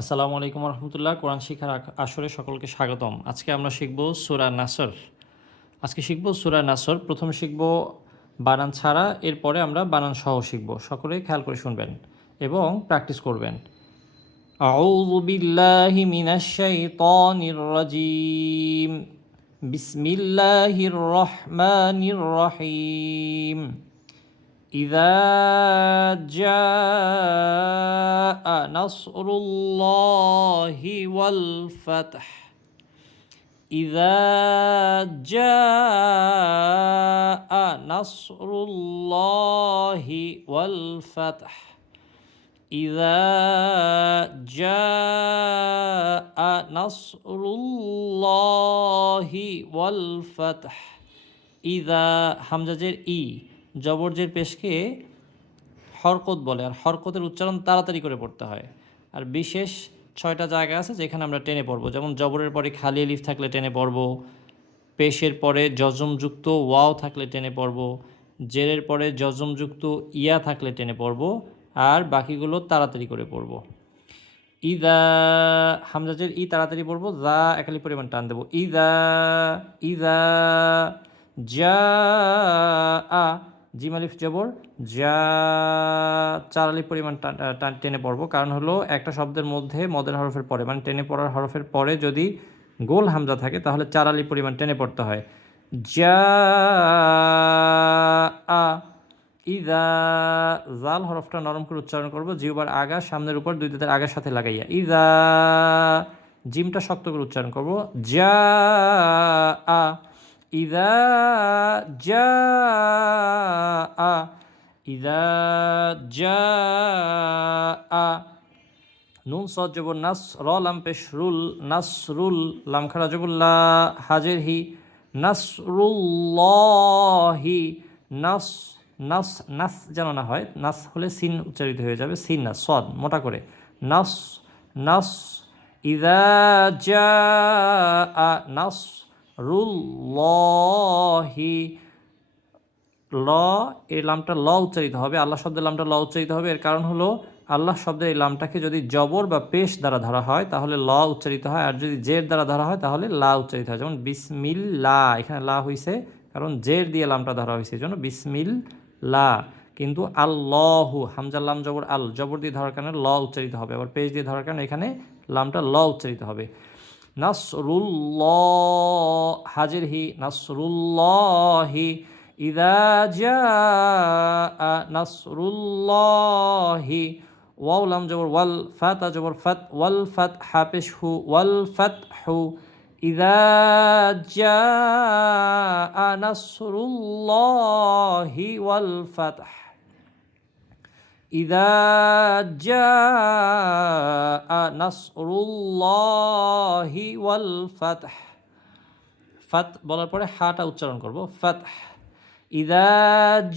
আসসালামু আলাইকুম রহমতুল্লাহ। কোরআন শিক্ষার আসরে সকলকে স্বাগতম। আজকে আমরা শিখব সূরা নাসর। সূরা নাসর। প্রথমে শিখব বানান ছাড়া, এরপরে আমরা বানান সহ শিখব। সকলে খেয়াল করে শুনবেন এবং প্র্যাকটিস করবেন। আউযু বিল্লাহি মিনাশ শাইতানির রাজিম। বিসমিল্লাহির রহমানির রহিম। إذا جاء نصر الله والفتح إذا جاء نصر الله والفتح إذا جاء نصر الله والفتح إذا হামজাজের ই জবরজের পেশকে হরকত বলে, আর হরকতের উচ্চারণ তাড়াতাড়ি করে পড়তে হয়। আর বিশেষ 6টা জায়গা আছে যেখানে আমরা টেনে পড়ব। যেমন জবরের পরে খালি এলিফ থাকলে টেনে পড়ব, পেশের পরে যজমযুক্ত ওয়াও থাকলে টেনে পড়ব, জেরের পরে যজমযুক্ত ইয়া থাকলে টেনে পড়ব, আর বাকিগুলো তাড়াতাড়ি করে পড়ব। ইদা হামজাজের ই তাড়াতাড়ি পড়ব, যা একালি পরিমাণ টান দেব। ইদা ইদা যা আ জিম আলিফ জবর যা 4 আলিফ পরিমাণ টান টেনে পড়ব। কারণ হলো একটা শব্দের মধ্যে মদের হরফের পরে, মানে টেনে পড়ার হরফের পরে যদি গোল হামজা থাকে তাহলে 4 আলিফ পরিমাণ টেনে পড়তে হয়। যা আ ইদা জাল হরফটা নরম করে উচ্চারণ করব, জিহ্বার আগা সামনের উপর দুই দাঁতের আগার সাথে লাগাইয়া। ইদা জিমটা শক্ত করে উচ্চারণ করব। যা আ ইদা যা আ ইদা যা আ নুন সদ জবর নাস র লাম পেশ রুল নাসরুল লাম খাড়া জবুল্লা হাজের হি নাসরুল্লাহি নাস নাস নাস যেন না হয়, নাস হলে সিন উচ্চারিত হয়ে যাবে, সিন না সদ মোটা করে। নাস নাস ইদা যা নাসরুল্লাহি ল এই লামটা ল উচ্চারিত হবে, আল্লাহ শব্দের লামটা ল উচ্চারিত হবে। এর কারণ হলো আল্লাহ শব্দের এই লামটাকে যদি জবর বা পেশ দ্বারা ধরা হয় তাহলে ল উচ্চারিত হয়, আর যদি জের দ্বারা ধরা হয় তাহলে লা উচ্চারিত হয়। যেমন বিসমিল্লা, এখানে লা হইছে কারণ জের দিয়ে লামটা ধরা হয়েছে, এই জন্য বিসমিল্লা। কিন্তু আল্লাহু হামজা লাম জবর আল জবর দিয়ে ধরার কারণে ল উচ্চারিত হবে, আবার পেশ দিয়ে ধরার কারণে এখানে লামটা ল উচ্চারিত হবে। নাসরুল্লাহ হাজির হি নাসরুল্লাহি ইদা জাআ নাসরুল্লাহি ওয়াও লাম জবর ওয়াল ফাতা জবর ফাত ওয়াল ফাত হাফেশ হু ওয়াল ফাতহু ইদা জাআ নাসরুল্লাহি ওয়াল ফাতহ ইদা জাআ নাসরুল্লাহি ওয়াল ফাতহ। ফাত বলার পরে হাটা উচ্চারণ করব, ফাতহ। ইদা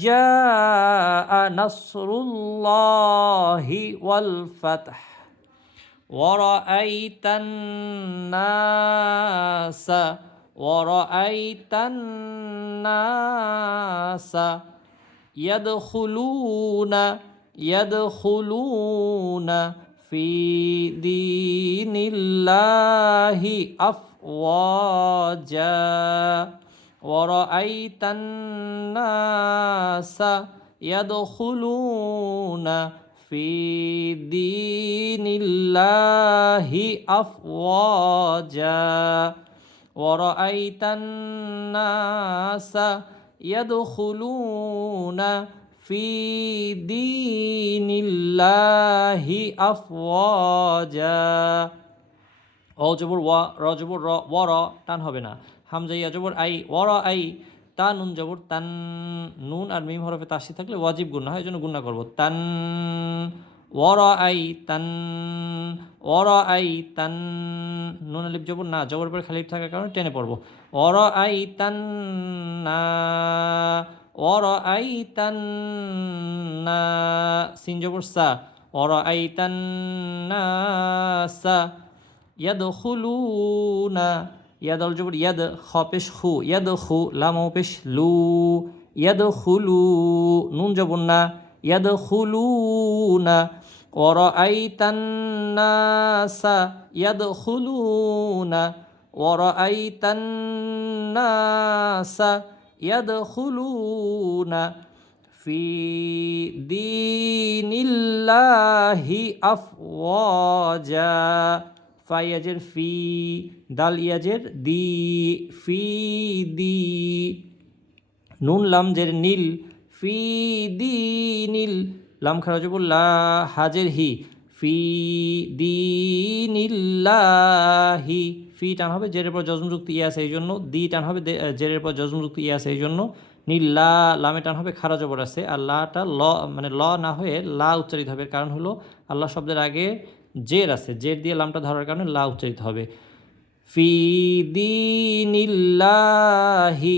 জাআ নাসরুল্লাহি ওয়াল ফাতহ ওয়ারাআইতান নাসা ওয়ারাআইতান নাসা ইয়াদখুলুনা ফি দীনিল্লাহি আফওয়াজা ওয়ারাআইতান নাসা ইয়াদখুলুনা ফি দীনিল্লাহি আফওয়াজা ওয়ারাআইতান নাসা ইয়াদখুলুনা ফি দীনিল্লাহি আফওয়াজা। অ জবর ওয়া র জবর র ওয়া র টান হবে না। হামজা ইয়া জবর আই ওয়ারা আই তা নুন জবর তান নুন আর মিম হরফে তাসি থাকলে ওয়াজিব গুণা হয়, এই জন্য গুণা করব। তান ওয়ারা আই তান ওয়ারা আই তান নুন আলিফ জবর না জবর পরে খালিফ থাকার কারণে টেনে পড়ব। ওয়ারা আই তান না ওয়ারা আই তান না সিন জবর সা ওয়ারা আই তান না সা ইয়াদখুলুনা ইয়াদ আল জবর ইয়াদ খ পেশ খু ইয়াদ খু লাম পেশ লু ইয়াদখুলু নুন জবর না ইয়াদখুলুনা ওয়ারাআইতান নাসা ইয়াদখুলুনা ওয়ারাআইতান নাসা ইয়াদখুলুনা ফি দীনিল্লাহি আফওয়াজা। ফা ইয়াজের ফি, দাল ইয়াজের দি, ফি দি, নুন লাম জের নীল, ফি দীনিল, লাম খারা জবর লা, হাজের হি, ফি দীনিল্লাহি, ফি টান হবে জেরের পর জজমযুক্ত ইয়া আছে এই জন্য, দি টান হবে জেরের পর জজমযুক্ত ইয়া আছে এই জন্য, নীল্লা লামে টান হবে খারা জবর আছে, আর লাটা ল মানে ল না হয়ে লা উচ্চারিত হবে। কারণ হলো আল্লাহ শব্দের আগে জের আছে, জের দিয়ে লামটা ধরার কারণে লা উচ্চারিত হবে। ফি দীনিল্লাহি,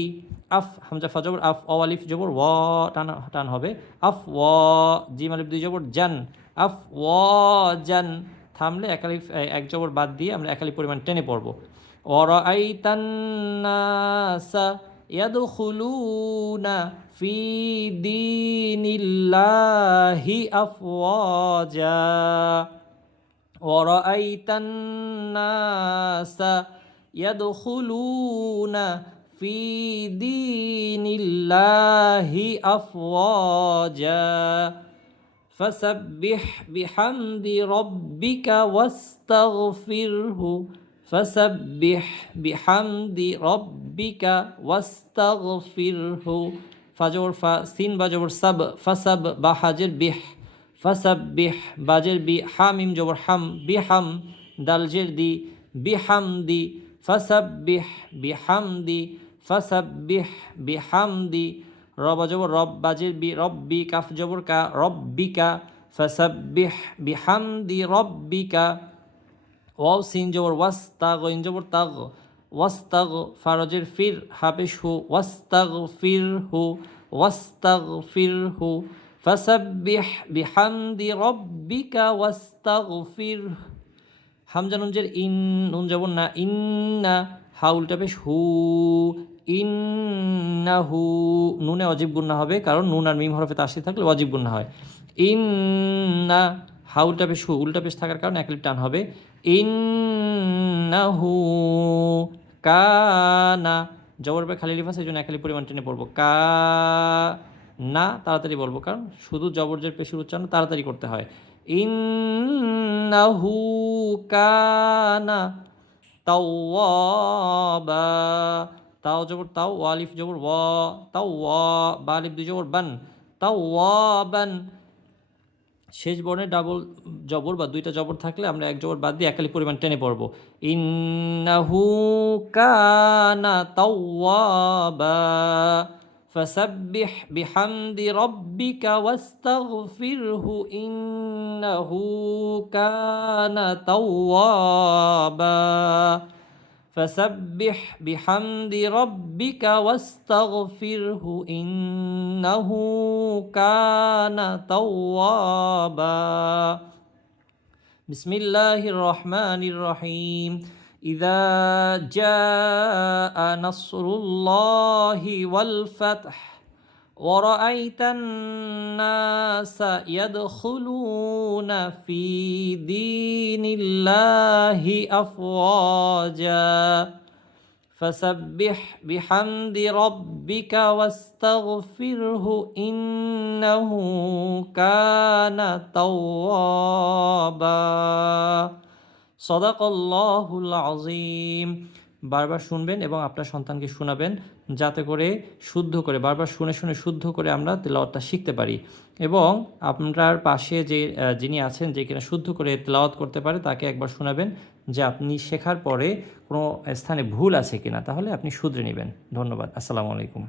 আফ হামজা ফা জবর আফ, অ আলিফ জবর ওয়া টান হবে, আফ ওয়া, জিম আলিফ দুই জবর জান, আফ ওয়া জান, থামলে এক আলিফ এক জবর বাদ দিয়ে আমরা এক আলিফ পরিমাণ টেনে পড়ব। ওয়ারাআইতান নাসা ইয়াদখুলুনা ফি দীনিল্লাহি আফওয়াজা। ওয়ারাআইতান নাসা ইয়াদখুলুনা ফি দীনিল্লাহি আফওয়াজা। ফাসাব্বিহ বিহামদি রাব্বিকা ওয়াস্তাগফিরহু। ফাসাব্বিহ বিহামদি রাব্বিকা ওয়াস্তাগফিরহু। ফা জবর ফা, সিন বা জবর সাব, ফাসাব, বা হাজের বিহ, ফাসাব্বিহ, বাজের বি, হা মিম জবর হাম, বিহাম, দাল জের দি, বিহামদি, ফাসাব্বিহ বিহামদি, ফাসাব্বিহ বিহামদি, রব জবর রব, বাজের বি, রব্বি, কাফ জবর কা, রব্বিকা, ফাসাব্বিহ বিহামদি রব্বিকা। ওয়াও সিন জবর ওয়াস, তাগ ইন জবর তাগ, ওয়াস্তাগ, ফারজের ফির, হাফেশ হু, ওয়াস্তাগফিরহু, ওয়াস্তাগফিরহু। ফাসাব্বিহ বিহামদি রব্বিকা ওয়াস্তাগফিরহু। হামজা নুনজের ইন, নুন জবর না, ইন্না, হা উল্টা পেশ হু, ইন্নাহু, নুনে অজীব গুন্না হবে কারণ নুন আর মিম হরফে তাসদীদ থাকলে অজীব গুন্না হয়। ইন্না, হা উল্টা পেশ হু, উল্টা পেশ থাকার কারণে এক লিফ টান হবে। ইন্নাহু কানা, জবর পে খালি লিফ আছে এই জন্য এক লিফ পরিমাণ টেনে পড়বো। কা না, তাড়াতাড়ি বলবো কারণ শুধু জবরজের পেশের উচ্চারণ তাড়াতাড়ি করতে হয়। ইন্নাহু কানা তাওয়াবা। তাও জবর তাও, ওয়ালিফ জবর ওয়া, তাও ওয়া, বা আলিফ দুই জবর বান, তাওয়াবান। শেষ বর্ণে ডাবল জবর বা দুইটা জবর থাকলে আমরা এক জবর বাদ দিয়ে এক আলিফ পরিমাণ টেনে পড়বো। ইন্নাহু কানা তাওয়াবা। ফাসাব্বিহ বিহামদি রাব্বিকা ওয়াস্তাগফিরহু ইন্নাহু কানা তাওয়াবা। ফাসাব্বিহ বিহামদি রাব্বিকা ওয়াস্তাগফিরহু ইন্নাহু কানা তাওয়াবা। বিসমিল্লাহির রহমানির রহিম। ইযা জাআ নাসরুল্লাহি ওয়াল ফাতহ ورأيت الناس يدخلون في دين الله أفواجا فسبح بحمد ربك واستغفره إنه كان توابا صدق الله العظيم। বারবার শুনবেন এবং আপনার সন্তানকে শোনাবেন যাতে করে শুদ্ধ করে, বারবার শুনে শুনে শুদ্ধ করে আমরা তেলাওয়াতটা শিখতে পারি। এবং আপনার পাশে যিনি আছেন যে কিনা শুদ্ধ করে তেলাওয়াত করতে পারে তাকে একবার শোনাবেন যে আপনি শেখার পরে কোনো স্থানে ভুল আছে কিনা, তাহলে আপনি শুধরে নেবেন। ধন্যবাদ। আসসালামু আলাইকুম।